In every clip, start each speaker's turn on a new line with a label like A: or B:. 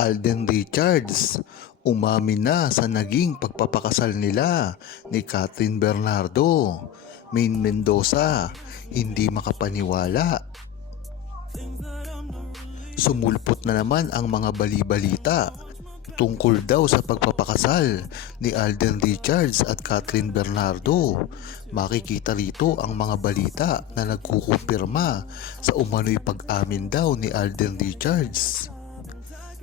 A: Alden Richards umamin na sa naging pagpapakasal nila ni Catherine Bernardo. Main Mendoza hindi makapaniwala. Sumulpot na naman ang mga bali-balita tungkol daw sa pagpapakasal ni Alden Richards at Catherine Bernardo. Makikita rito ang mga balita na nagkukumpirma sa umano'y pag-amin daw ni Alden Richards.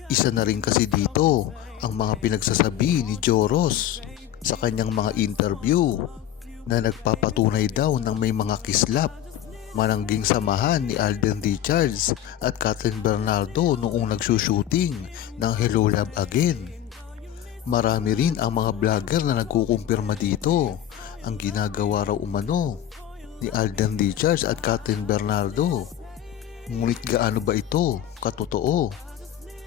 A: Isa na rin kasi dito ang mga pinagsasabi ni Joros sa kanyang mga interview na nagpapatunay daw ng may mga kislap manangging samahan ni Alden Richards at Catherine Bernardo noong nagsushooting ng Hello Love Again. Marami rin ang mga vlogger na nagkukumpirma dito ang ginagawa raw umano ni Alden Richards at Catherine Bernardo. Ngunit gaano ba ito katotoo?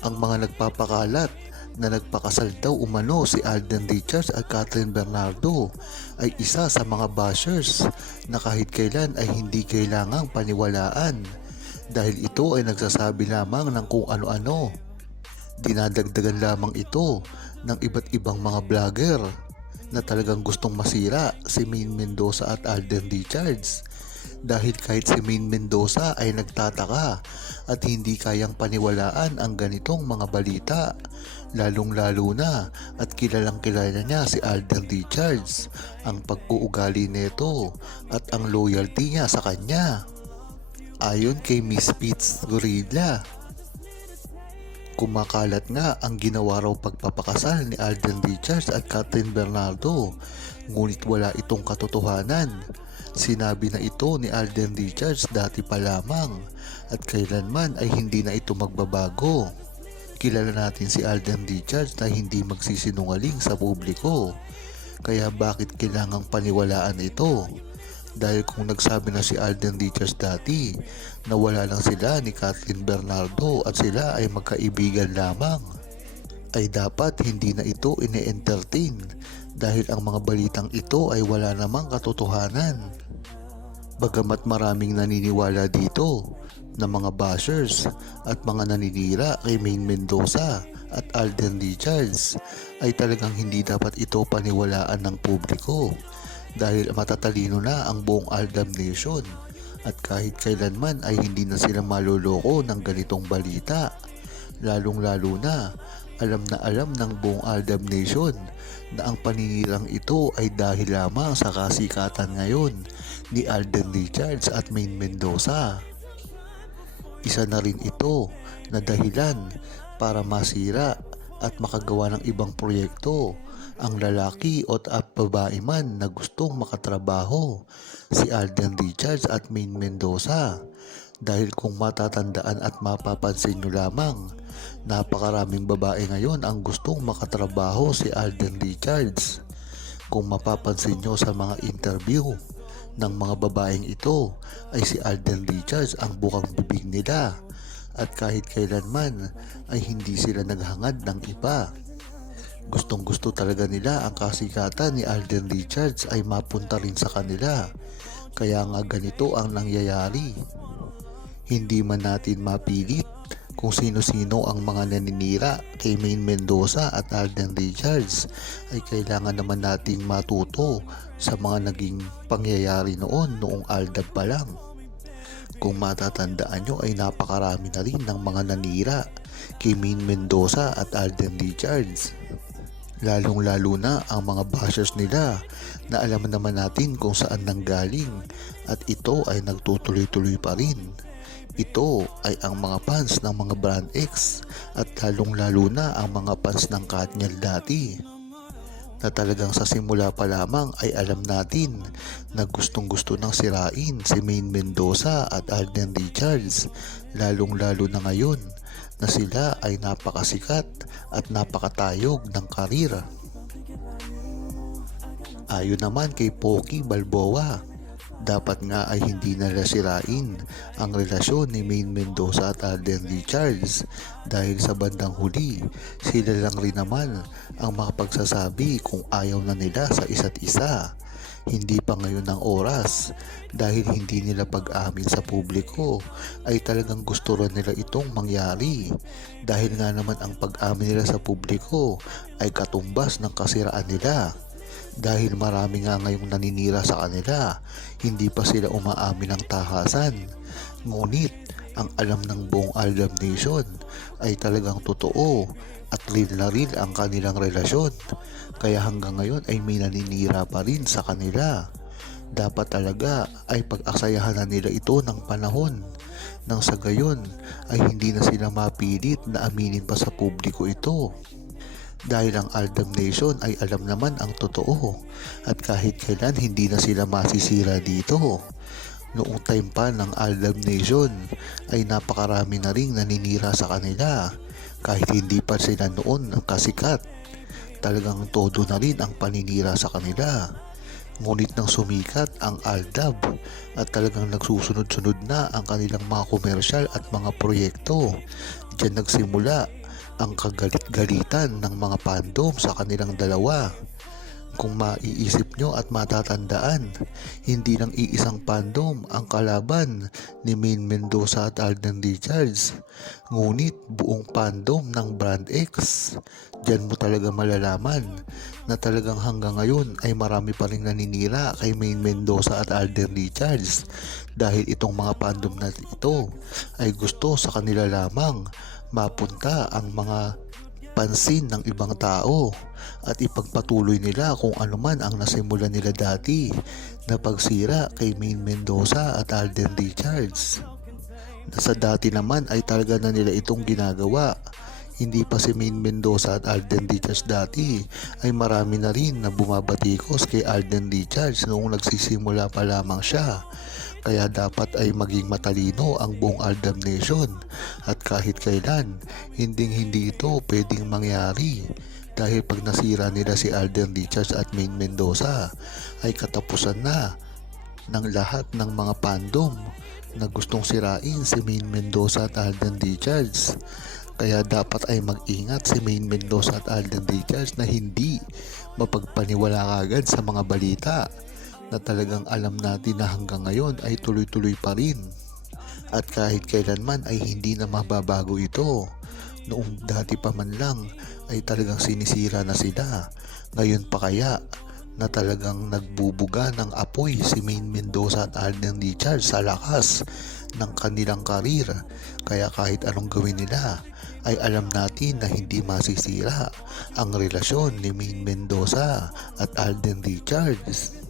A: Ang mga nagpapakalat na nagpakasal daw umano si Alden Richards at Catherine Bernardo ay isa sa mga bashers na kahit kailan ay hindi kailangang paniwalaan dahil ito ay nagsasabi lamang ng kung ano-ano. Dinadagdagan lamang ito ng iba't ibang mga vlogger na talagang gustong masira si Main Mendoza at Alden Richards dahil kahit si Main Mendoza ay nagtataka at hindi kayang paniwalaan ang ganitong mga balita. Lalong lalo na at kilalang kilala niya si Alden Richards ang pag-uugali nito at ang loyalty niya sa kanya. Ayon kay Miss Pitts Gorilla Kumakalat nga ang ginawa raw pagpapakasal ni Alden Richards at Catherine Bernardo ngunit wala itong katotohanan. Sinabi na ito ni Alden Richards dati pa lamang at kailanman ay hindi na ito magbabago. Kilala natin si Alden Richards na hindi magsisinungaling sa publiko. Kaya bakit kailangang paniwalaan ito? Dahil kung nagsabi na si Alden Richards dati na wala lang sila ni Kathleen Bernardo at sila ay magkaibigan lamang, ay dapat hindi na ito ine-entertain dahil ang mga balitang ito ay wala namang katotohanan. Bagamat maraming naniniwala dito na mga bashers at mga naninira kay Main Mendoza at Alden Richards ay talagang hindi dapat ito paniwalaan ng publiko dahil matatalino na ang buong Aldam Nation at kahit kailanman ay hindi na sila maloloko ng ganitong balita. Lalong lalo na alam na alam ng buong Aldam Nation na ang paninirang ito ay dahil lamang sa kasikatan ngayon ni Alden Richards at Main Mendoza. Isa na rin ito na dahilan para masira at makagawa ng ibang proyekto ang lalaki o at babae man na gustong makatrabaho si Alden Richards at Main Mendoza dahil kung matatandaan at mapapansin nyo lamang napakaraming babae ngayon ang gustong makatrabaho si Alden Richards kung mapapansin nyo sa mga interview ng mga babaeng ito ay si Alden Richards ang bukang bibig nila at kahit kailanman ay hindi sila naghangad ng iba. Gustong gusto talaga nila ang kasikatan ni Alden Richards ay mapunta rin sa kanila. Kaya nga ganito ang nangyayari. Hindi man natin mapilit kung sino-sino ang mga naninira kay Main Mendoza at Alden Richards ay kailangan naman nating matuto sa mga naging pangyayari noon noong Aldab pa lang. Kung matatandaan nyo ay napakarami na rin ng mga nanira kay Main Mendoza at Alden Richards. Lalong lalo na ang mga bashers nila na alam naman natin kung saan nanggaling at ito ay nagtutuloy-tuloy pa rin. Ito ay ang mga fans ng mga Brand X at lalong lalo na ang mga fans ng Katniel dati na talagang sa simula pa lamang ay alam natin na gustong gusto nang sirain si Main Mendoza at Alden Richards lalong lalo na ngayon na sila ay napakasikat at napakatayog ng karira. Ayon naman kay Poki Balboa, dapat nga ay hindi nila sirain ang relasyon ni Main Mendoza at Alden Richards. Dahil sa bandang huli sila lang rin naman ang makapagsasabi kung ayaw na nila sa isa't isa. Hindi pa ngayon ang oras. Dahil hindi nila pag-amin sa publiko ay talagang gusto rin nila itong mangyari. Dahil nga naman ang pag-amin nila sa publiko ay katumbas ng kasiraan nila dahil marami nga ngayong naninira sa kanila hindi pa sila umaamin ng tahasan. Ngunit ang alam ng buong Aldam Nation ay talagang totoo at real na real ang kanilang relasyon. Kaya hanggang ngayon ay may naninira pa rin sa kanila. Dapat talaga ay pag-aksayahan na nila ito ng panahon nang sa gayon ay hindi na sila mapilit na aminin pa sa publiko ito dahil ang Aldam Nation ay alam naman ang totoo at kahit kailan hindi na sila masisira dito. Noong time pa ng Aldam Nation ay napakarami na ring naninira sa kanila kahit hindi pa sila noon kasikat. Talagang todo na rin ang paninira sa kanila. Ngunit nang sumikat ang Aldab at talagang nagsusunod-sunod na ang kanilang mga komersyal at mga proyekto. Diyan nagsimula ang kagalit-galitan ng mga fandom sa kanilang dalawa. Kung maiisip nyo at matatandaan, hindi lang iisang fandom ang kalaban ni Main Mendoza at Alden Richards, ngunit buong fandom ng Brand X. Diyan mo talaga malalaman na talagang hanggang ngayon ay marami pa rin naninira kay Main Mendoza at Alden Richards dahil itong mga fandom na ito ay gusto sa kanila lamang mapunta ang mga pansin ng ibang tao at ipagpatuloy nila kung ano man ang nasimula nila dati na pagsira kay Main Mendoza at Alden Richards. Sa dati naman ay talaga na nila itong ginagawa. Hindi pa si Main Mendoza at Alden Richards dati ay marami na rin na bumabatikos kay Alden Richards noong nagsisimula pa lamang siya. Kaya dapat ay maging matalino ang buong Aldam Nation at kahit kailan, hindi hindi ito pwedeng mangyari. Dahil pag nasira nila si Alden Richards at Main Mendoza, ay katapusan na ng lahat ng mga fandom na gustong sirain si Main Mendoza at Alden Richards. Kaya dapat ay mag-ingat si Main Mendoza at Alden Richards na hindi mapagpaniwala agad sa mga balita na talagang alam natin na hanggang ngayon ay tuloy-tuloy pa rin. At kahit kailanman ay hindi na mababago ito. Noong dati pa man lang ay talagang sinisira na sila. Ngayon pa kaya na talagang nagbubuga ng apoy si Main Mendoza at Alden Richards sa lakas ng kanilang karir. Kaya kahit anong gawin nila ay alam natin na hindi masisira ang relasyon ni Main Mendoza at Alden Richards.